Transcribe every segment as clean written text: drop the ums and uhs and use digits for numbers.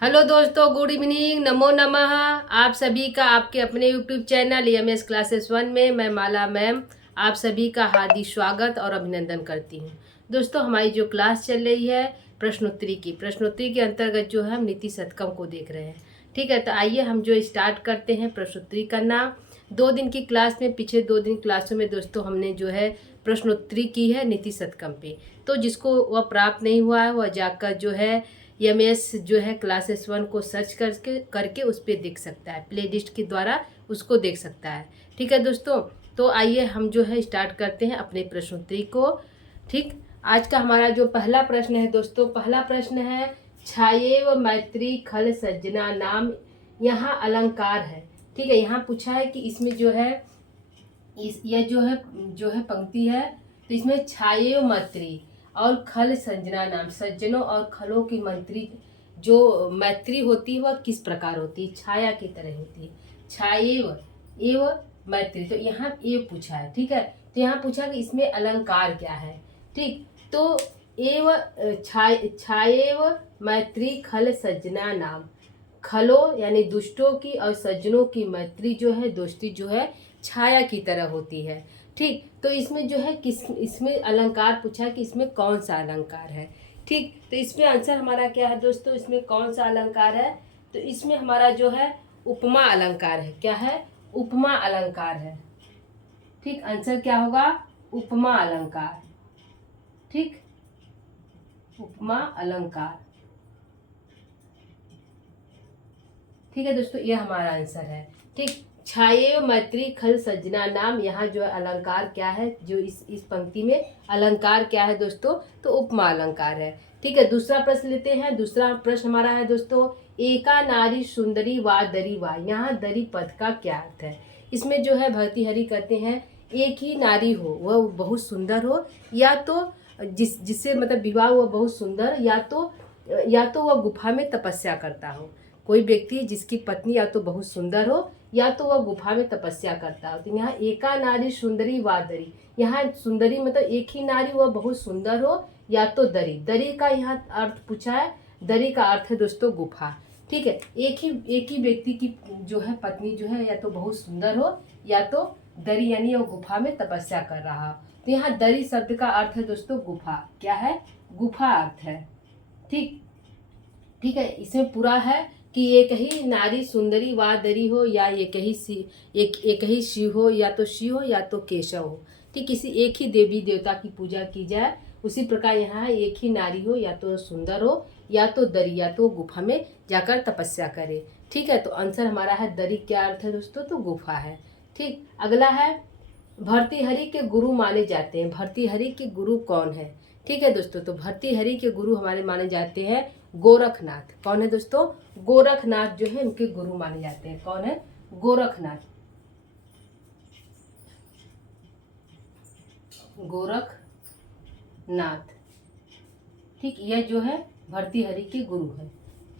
Hello दोस्तों, good evening, नमो नमः। आप सभी का आपके अपने यूट्यूब चैनल एमएस क्लासेस 1 में मैं माला मैम आप सभी का हार्दिक स्वागत और अभिनंदन करती हूँ। दोस्तों, हमारी जो क्लास चल रही है प्रश्नोत्तरी के अंतर्गत जो है हम नीति शतकम को देख रहे हैं। ठीक है, तो आइए हम जो स्टार्ट करते हैं प्रश्नोत्तरी करना। 2 दिन की क्लास में, पिछले 2 दिन क्लासों में दोस्तों हमने जो है प्रश्नोत्तरी की है नीति शतकम पे। तो जिसको वह प्राप्त नहीं हुआ है वह जाकर जो है एमएस जो है क्लासेस 1 को सर्च करके करके उस पर देख सकता है, प्ले लिस्ट के द्वारा उसको देख सकता है। ठीक है दोस्तों, तो आइए हम जो है स्टार्ट करते हैं अपने प्रश्नोत्तरी को। ठीक, आज का हमारा जो पहला प्रश्न है दोस्तों, पहला प्रश्न है छायेव मैत्री खल सज्जना नाम यहाँ अलंकार है। ठीक है, यहाँ पूछा है कि इसमें जो है यह जो है पंक्ति है, तो इसमें छायेव मैत्री और खल संजना नाम, सज्जनों और खलों की मंत्री जो मैत्री होती है वह किस प्रकार होती है, छाया की तरह होती है। छाएव एव मैत्री, तो यहाँ एव पूछा है। ठीक है, तो यहाँ पूछा कि इसमें अलंकार क्या है। ठीक, तो एव छाएव मैत्री खल सज्जना नाम, खलों यानी दुष्टों की और सज्जनों की मैत्री जो है, दोस्ती जो है छाया की तरह होती है। ठीक, तो इसमें जो है इसमें अलंकार पूछा कि इसमें कौन सा अलंकार है। ठीक, तो इसमें आंसर हमारा क्या है दोस्तों, इसमें कौन सा अलंकार है, तो इसमें हमारा जो है उपमा अलंकार है। क्या है? उपमा अलंकार है। ठीक, आंसर क्या होगा? उपमा अलंकार। ठीक, उपमा अलंकार। ठीक है दोस्तों, ये हमारा आंसर है। ठीक, छाये मैत्री खल सज्जना नाम, यहाँ जो है अलंकार क्या है, जो इस पंक्ति में अलंकार क्या है दोस्तों, तो उपमा अलंकार है। ठीक है, दूसरा प्रश्न लेते हैं। दूसरा प्रश्न हमारा है दोस्तों, एका नारी सुंदरी वा दरी वा, यहाँ दरी पद का क्या अर्थ है। इसमें जो है भर्तृहरि कहते हैं एक ही नारी हो वह बहुत सुंदर हो, या तो जिससे मतलब विवाह हुआ बहुत सुंदर, या तो वह गुफा में तपस्या करता हो। कोई व्यक्ति जिसकी पत्नी या तो बहुत सुंदर हो या तो वह गुफा में तपस्या करता हो। तो यहाँ एका नारी सुंदरी वा दरी, यहाँ सुंदरी मतलब एक ही नारी वह बहुत सुंदर हो, या तो दरी, दरी का यहाँ अर्थ पूछा है। दरी का अर्थ है दोस्तों गुफा। ठीक है, एक ही व्यक्ति की जो है पत्नी जो है या तो बहुत सुंदर हो, या तो दरी यानी वो गुफा में तपस्या कर रहा हो। तो यहाँ दरी शब्द का अर्थ है दोस्तों गुफा। क्या है? गुफा अर्थ है। ठीक, ठीक है, इसमें पूरा है कि एक ही नारी सुंदरी वा दरी हो, या एक ही शिव हो, या तो शिव हो या तो केशव हो। ठीक, किसी एक ही देवी देवता की पूजा की जाए, उसी प्रकार यहाँ है एक ही नारी हो, या तो सुंदर हो, या तो दरी, या तो गुफा में जाकर तपस्या करे। ठीक है, तो आंसर हमारा है दरी। क्या अर्थ है दोस्तों? तो गुफा है। ठीक, अगला है भर्तृहरि के गुरु माने जाते हैं। भर्तृहरि के गुरु कौन है? ठीक है दोस्तों, तो भर्तृहरि के गुरु हमारे माने जाते हैं गोरखनाथ। कौन है दोस्तों? गोरखनाथ जो है उनके गुरु माने जाते हैं। कौन है? गोरखनाथ। गोरखनाथ। ठीक, यह जो है भर्तृहरि के गुरु है।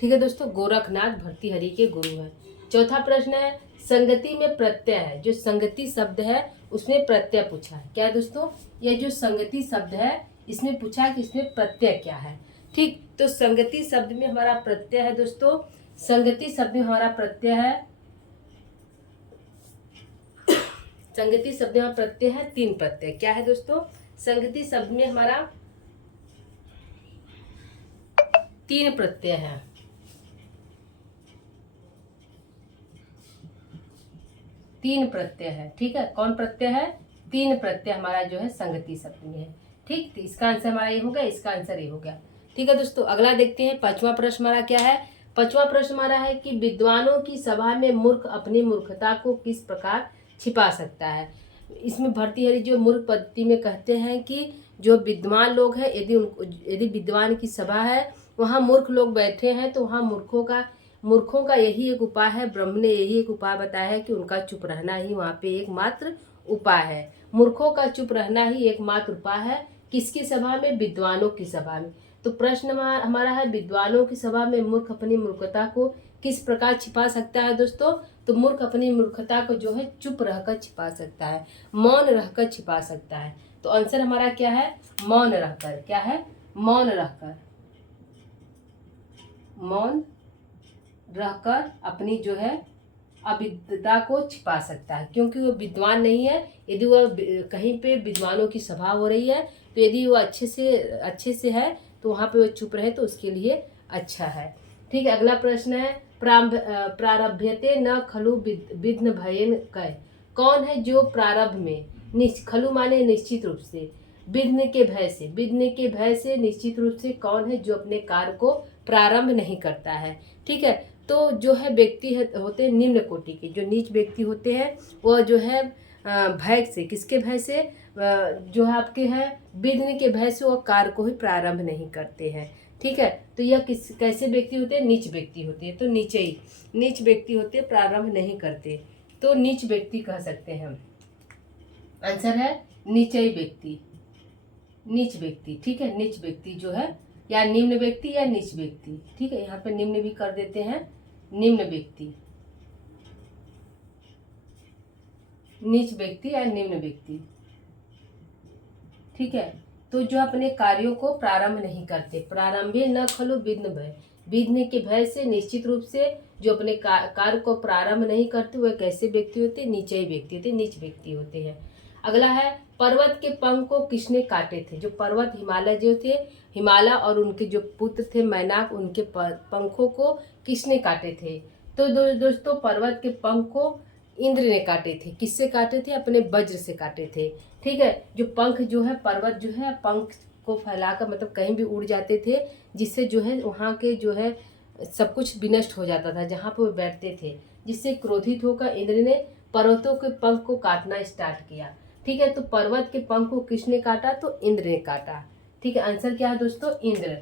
ठीक है दोस्तों, गोरखनाथ भर्तृहरि के गुरु है। चौथा प्रश्न है संगति में प्रत्यय है। जो संगति शब्द है उसमें प्रत्यय पूछा है। क्या है दोस्तों? यह जो संगति शब्द है इसमें पूछा है कि इसमें प्रत्यय क्या है। ठीक, तो संगति शब्द में हमारा प्रत्यय है दोस्तों, संगति शब्द में हमारा प्रत्यय है, संगति शब्द में प्रत्यय है 3 प्रत्यय। क्या है दोस्तों? संगति शब्द में हमारा 3 प्रत्यय है। 3 प्रत्यय है। ठीक है, कौन प्रत्यय है? 3 प्रत्यय हमारा जो है संगति शब्द में है। ठीक, तो इसका आंसर हमारा ये हो गया, इसका आंसर ये हो गया। ठीक है दोस्तों, अगला देखते हैं। 5वां प्रश्न हमारा क्या है? 5वां प्रश्न हमारा है कि विद्वानों की सभा में मूर्ख अपनी मूर्खता को किस प्रकार छिपा सकता है। इसमें भर्तृहरि जो मूर्ख पद्धति में कहते हैं कि जो विद्वान लोग हैं, यदि विद्वान की सभा है, वहाँ मूर्ख लोग बैठे हैं, तो वहाँ मूर्खों का यही एक उपाय है। ब्रह्म ने यही एक उपाय बताया है कि उनका चुप रहना ही वहाँ पे एकमात्र उपाय है। मूर्खों का चुप रहना ही एकमात्र उपाय है। किसकी सभा में? विद्वानों की सभा में। तो प्रश्न हमारा है विद्वानों की सभा में मूर्ख अपनी मूर्खता को किस प्रकार छिपा सकता है दोस्तों? तो मूर्ख अपनी मूर्खता को जो है चुप रहकर छिपा सकता है, मौन रहकर छिपा सकता है। तो आंसर हमारा क्या है? मौन रहकर। क्या है? मौन रहकर। मौन रहकर अपनी जो है अविद्यता को छिपा सकता है, क्योंकि वो विद्वान नहीं है। यदि वह कहीं पे विद्वानों की सभा हो रही है तो यदि वो अच्छे से है तो वहाँ पे वो चुप रहे तो उसके लिए अच्छा है। ठीक है, अगला प्रश्न है प्रारभ्यते न खलु विघ्न भयेन कय। कौन है जो प्रारंभ में खलु माने निश्चित रूप से, विघ्न के भय से निश्चित रूप से कौन है जो अपने कार्य को प्रारंभ नहीं करता है। ठीक है, तो जो है व्यक्ति होते हैं निम्न कोटि के, जो नीच व्यक्ति होते हैं वह जो है भय से, किसके भय से, जो है आपके हैं विघ्न के भय से वह कार्य को ही प्रारंभ नहीं करते हैं। ठीक है, तो यह कैसे व्यक्ति होते हैं, नीच व्यक्ति होते हैं। तो नीच व्यक्ति होते हैं, प्रारंभ नहीं करते, तो नीच व्यक्ति कह सकते हैं हम। आंसर है नीचई व्यक्ति, नीच व्यक्ति। ठीक है, नीच व्यक्ति जो है या निम्न व्यक्ति या नीच व्यक्ति। ठीक है, यहाँ पे निम्न भी कर देते हैं, निम्न व्यक्ति, नीच व्यक्ति या निम्न व्यक्ति। ठीक है, तो जो अपने कार्यों को प्रारंभ नहीं करते, प्रारंभे न खलु विघ्न भय, विघ्न के भय से निश्चित रूप से जो अपने कार्य को प्रारंभ नहीं करते वह कैसे व्यक्ति होते, नीचे व्यक्ति होते, नीच व्यक्ति होते हैं। अगला है पर्वत के पंख को किसने काटे थे। जो पर्वत हिमालय जो थे, हिमालय और उनके जो पुत्र थे मैनाक, उनके पंखों को किसने काटे थे। तो दोस्तों पर्वत के पंख को इंद्र ने काटे थे। किससे काटे थे, अपने वज्र से काटे थे। ठीक है, जो पंख जो है, पर्वत जो है पंख को फैलाकर मतलब कहीं भी उड़ जाते थे, जिससे जो है वहाँ के जो है सब कुछ विनष्ट हो जाता था जहाँ पर वो बैठते थे, जिससे क्रोधित होकर इंद्र ने पर्वतों के पंख को काटना स्टार्ट किया। ठीक है, तो पर्वत के पंख को किसने काटा, तो इंद्र ने काटा। ठीक है, आंसर क्या है दोस्तों, इंद्र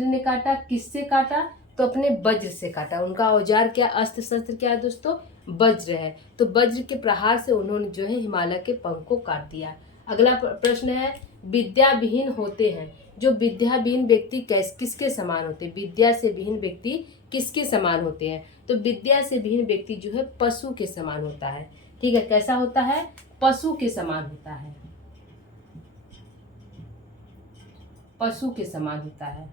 ने काटा। किससे काटा, तो अपने वज्र से काटा। उनका औजार क्या, अस्त्र शस्त्र क्या है दोस्तों, वज्र है। तो वज्र के प्रहार से उन्होंने जो है हिमालय के पंख को काट दिया। अगला प्रश्न है विद्या विहीन होते हैं। जो विद्या विहीन व्यक्ति किसके समान होते हैं, विद्या से विहीन व्यक्ति किसके समान होते हैं। तो विद्या से विहीन व्यक्ति जो है पशु के समान होता है। ठीक है, कैसा होता है, पशु के समान होता है, पशु के समान होता है,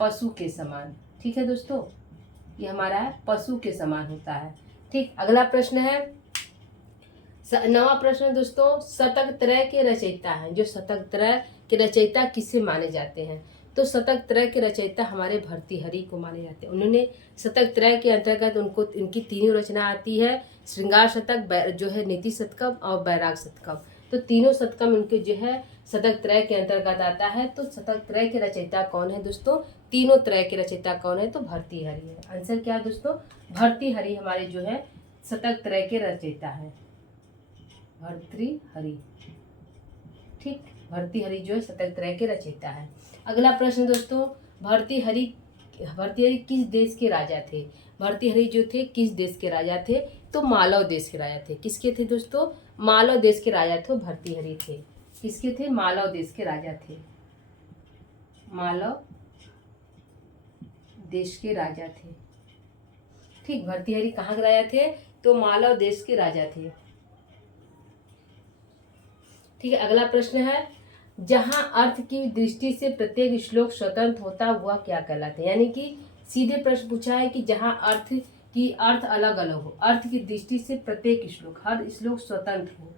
पशु के समान। ठीक है दोस्तों, ये हमारा है पशु के समान होता है। ठीक, अगला प्रश्न है 9वां प्रश्न दोस्तों, शतक त्रय के रचयिता हैं। जो शतक त्रय के रचयिता किसे माने जाते हैं, तो शतक त्रय के रचयिता हमारे भर्तृहरि को माने जाते हैं। उन्होंने शतक त्रय के अंतर्गत उनको इनकी तीनों रचना आती है, श्रृंगार शतक जो है, नीति शतकम और बैराग शतकम। तो तीनों शतकम उनके जो है शतक त्रय के अंतर्गत आता है। तो शतक त्रय के रचयिता कौन है दोस्तों, तीनों त्रय के रचयिता कौन है, तो भर्तृहरि है। आंसर क्या है दोस्तों, भर्तृहरि हमारे जो है शतक त्रय के रचयिता है, भर्तृहरि। ठीक, भर्तृहरि जो है शतक त्रय के रचयिता है। अगला प्रश्न दोस्तों, भर्तृहरि किस देश के राजा थे। भर्तृहरि जो थे किस देश के राजा थे, तो मालव देश के राजा थे। किसके थे दोस्तों, मालव देश के राजा थे भर्तृहरि थे। किसके थे, मालव देश के राजा थे, मालव देश के राजा थे। ठीक, भर्तृहरि कहाँ के राजा थे, तो मालव देश के राजा थे। ठीक है, अगला प्रश्न है जहां अर्थ की दृष्टि से प्रत्येक श्लोक स्वतंत्र होता वह क्या कहलाते हैं। यानी कि सीधे प्रश्न पूछा है कि जहां अर्थ अलग अलग हो, अर्थ की दृष्टि से प्रत्येक श्लोक, हर श्लोक स्वतंत्र हो।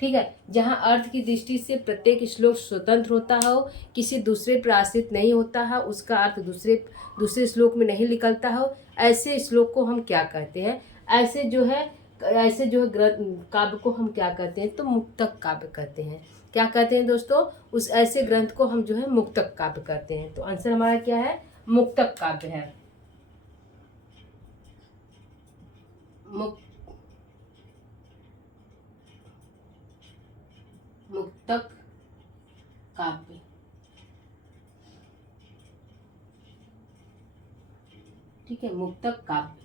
ठीक है, जहां अर्थ की दृष्टि से प्रत्येक श्लोक स्वतंत्र होता हो, किसी दूसरे पर आश्रित नहीं होता है, उसका अर्थ दूसरे श्लोक में नहीं निकलता हो, ऐसे श्लोक को हम क्या कहते हैं, ऐसे जो है काव्य को हम क्या कहते हैं, तो मुक्तक काव्य कहते हैं। क्या कहते हैं दोस्तों, उस ऐसे ग्रंथ को हम जो है मुक्तक काव्य कहते हैं। तो आंसर हमारा क्या है, मुक्तक काव्य है, मुक्तक काव्य। ठीक है, मुक्तक काव्य।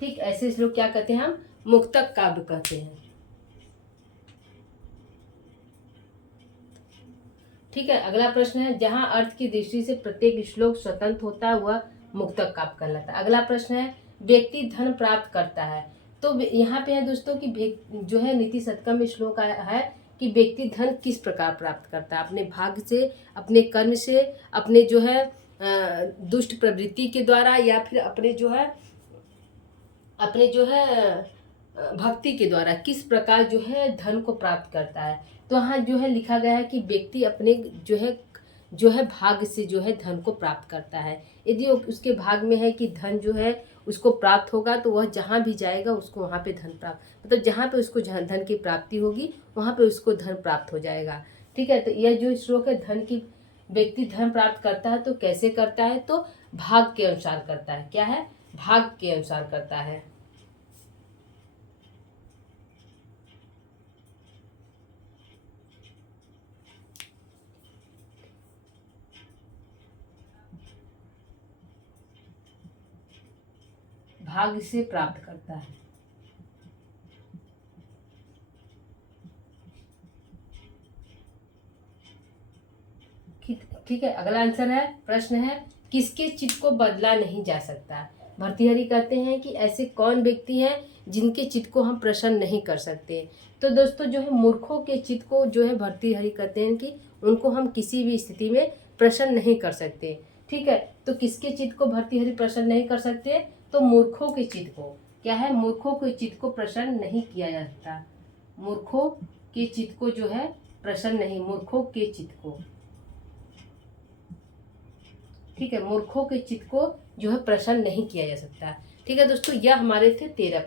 ठीक, ऐसे श्लोक क्या कहते हैं, हम मुक्तक काव्य कहते हैं। ठीक है, अगला प्रश्न है जहां अर्थ की दृष्टि से प्रत्येक श्लोक स्वतंत्र होता है वह मुक्तक काव्य कहलाता है। अगला प्रश्न है व्यक्ति धन प्राप्त करता है। तो यहाँ पे है दोस्तों कि जो है नीति शतकम में श्लोक आया है कि व्यक्ति धन किस प्रकार प्राप्त करता है, अपने भाग्य से, अपने कर्म से, अपने जो है दुष्ट प्रवृत्ति के द्वारा या फिर अपने जो है भक्ति के द्वारा किस प्रकार जो है धन को प्राप्त करता है। तो यहाँ जो है लिखा गया है कि व्यक्ति अपने जो है भाग्य से जो है धन को प्राप्त करता है। यदि उसके भाग में है कि धन जो है उसको प्राप्त होगा तो वह जहाँ भी जाएगा उसको वहाँ पे धन प्राप्त, मतलब जहाँ पे उसको धन की प्राप्ति होगी वहाँ पे उसको धन प्राप्त हो जाएगा। ठीक है, तो यह जो श्लोक है, धन की व्यक्ति धन प्राप्त करता है तो कैसे करता है, तो भाग के अनुसार करता है। क्या है, भाग के अनुसार करता है। भाग्य से प्राप्त करता है। ठीक है, अगला आंसर है, प्रश्न है, किसके चित्त को बदला नहीं जा सकता। भर्तृहरि कहते हैं कि ऐसे कौन व्यक्ति हैं जिनके चित्त को हम प्रसन्न नहीं कर सकते। तो दोस्तों जो है मूर्खों के चित्त को जो है भर्तृहरि कहते हैं कि उनको हम किसी भी स्थिति में प्रसन्न नहीं कर सकते। ठीक है, तो किसके चित्त को भर्तृहरि प्रसन्न नहीं कर सकते, तो मूर्खों के चित्त को। क्या है, मूर्खों के चित्त को प्रसन्न नहीं किया जा सकता। मूर्खों के चित्त को जो है प्रसन्न नहीं, मूर्खों के चित्त को, ठीक है, मूर्खों के चित्त को जो है प्रसन्न नहीं किया जा सकता। ठीक है दोस्तों, यह हमारे थे 13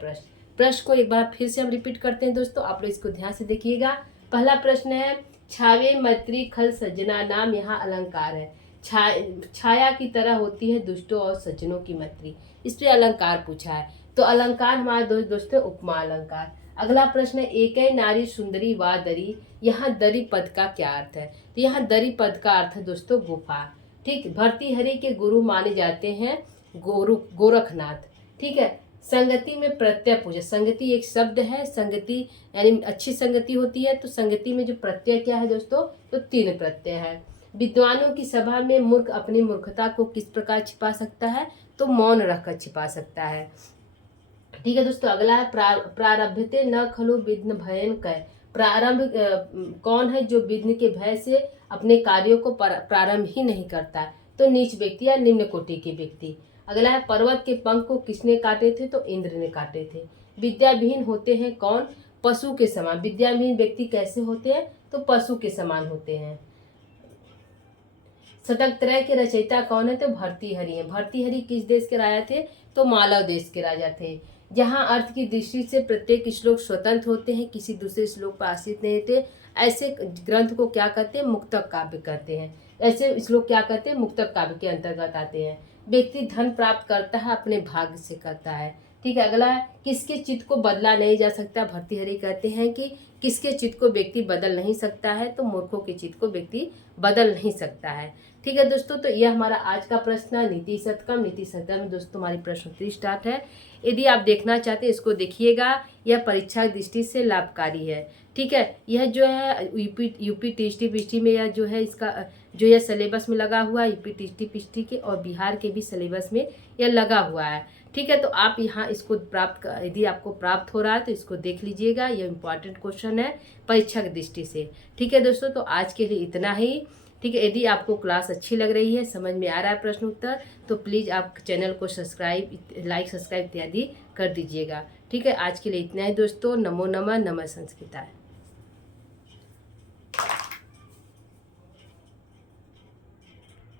प्रश्न को एक बार फिर से हम रिपीट करते हैं दोस्तों, आप लोग इसको ध्यान से देखिएगा। पहला प्रश्न है, छावे मैत्री खल सज्जना नाम, यहाँ अलंकार है। छाया की तरह होती है दुष्टों और सज्जनों की मैत्री, इस पे अलंकार पूछा है। तो अलंकार हमारे दोस्तों उपमा अलंकार। अगला प्रश्न है, एक नारी सुंदरी व दरी, यहाँ दरी पद का क्या अर्थ है। तो यहाँ दरी पद का अर्थ है दोस्तों गुफा। ठीक, भर्तृहरि के गुरु माने जाते हैं गोरखनाथ। ठीक है, संगति में प्रत्यय पूजा, संगति एक शब्द है, संगति यानी अच्छी संगति होती है। तो संगति में जो प्रत्यय क्या है दोस्तों, तो 3 प्रत्यय है। विद्वानों की सभा में मूर्ख अपनी मूर्खता को किस प्रकार छिपा सकता है, तो मौन रखकर छिपा सकता है। ठीक है दोस्तों, अगला है, प्रारब्धते न खलु विघ्न भयन कय। प्रारंभ कौन है जो विघ्न के भय से अपने कार्यों को प्रारंभ ही नहीं करता, तो नीच व्यक्ति या निम्न कोटि के व्यक्ति। अगला है, पर्वत के पंख को किसने काटे थे, तो इंद्र ने काटे थे। विद्याविहीन होते हैं कौन, पशु के समान। विद्याविहीन व्यक्ति कैसे होते हैं, तो पशु के समान होते हैं। शतक त्रय के रचयिता कौन है, तो भर्तृहरि हैं। भर्तृहरि किस देश के राजा थे, तो मालव देश के राजा थे। जहाँ अर्थ की दृष्टि से प्रत्येक श्लोक स्वतंत्र होते हैं, किसी दूसरे श्लोक पर आश्रित नहीं होते, ऐसे ग्रंथ को क्या कहते हैं, मुक्तक काव्य कहते हैं। ऐसे श्लोक क्या कहते हैं, मुक्तक काव्य के अंतर्गत आते हैं। व्यक्ति धन प्राप्त करता है अपने भाग्य से करता है। ठीक है, अगला है, किसके चित्त को बदला नहीं जा सकता। भर्तृहरि कहते हैं कि किसके चित्त को व्यक्ति बदल नहीं सकता है, तो मूर्खों के चित्त को व्यक्ति बदल नहीं सकता है। ठीक है दोस्तों, तो यह हमारा आज का प्रश्न है नीति शतकम। नीति शतकम में दोस्तों हमारी प्रश्नोत्तरी स्टार्ट है। यदि आप देखना चाहते हैं इसको देखिएगा, यह परीक्षा दृष्टि से लाभकारी है। ठीक है, यह जो है यूपी टीएसटी पीएसटी में यह जो है इसका जो यह सिलेबस में लगा हुआ है, यूपी टीएसटी पीएसटी के और बिहार के भी सिलेबस में यह लगा हुआ है। ठीक है, तो आप यहाँ इसको यदि आपको प्राप्त हो रहा है तो इसको देख लीजिएगा, यह इम्पॉर्टेंट क्वेश्चन है परीक्षा की दृष्टि से। ठीक है दोस्तों, तो आज के लिए इतना ही। ठीक है, यदि आपको क्लास अच्छी लग रही है, समझ में आ रहा है प्रश्न उत्तर, तो प्लीज़ आप चैनल को सब्सक्राइब, लाइक, सब्सक्राइब इत्यादि कर दीजिएगा। ठीक है, आज के लिए इतना ही दोस्तों। नमो नमः, नमः संस्कृताय।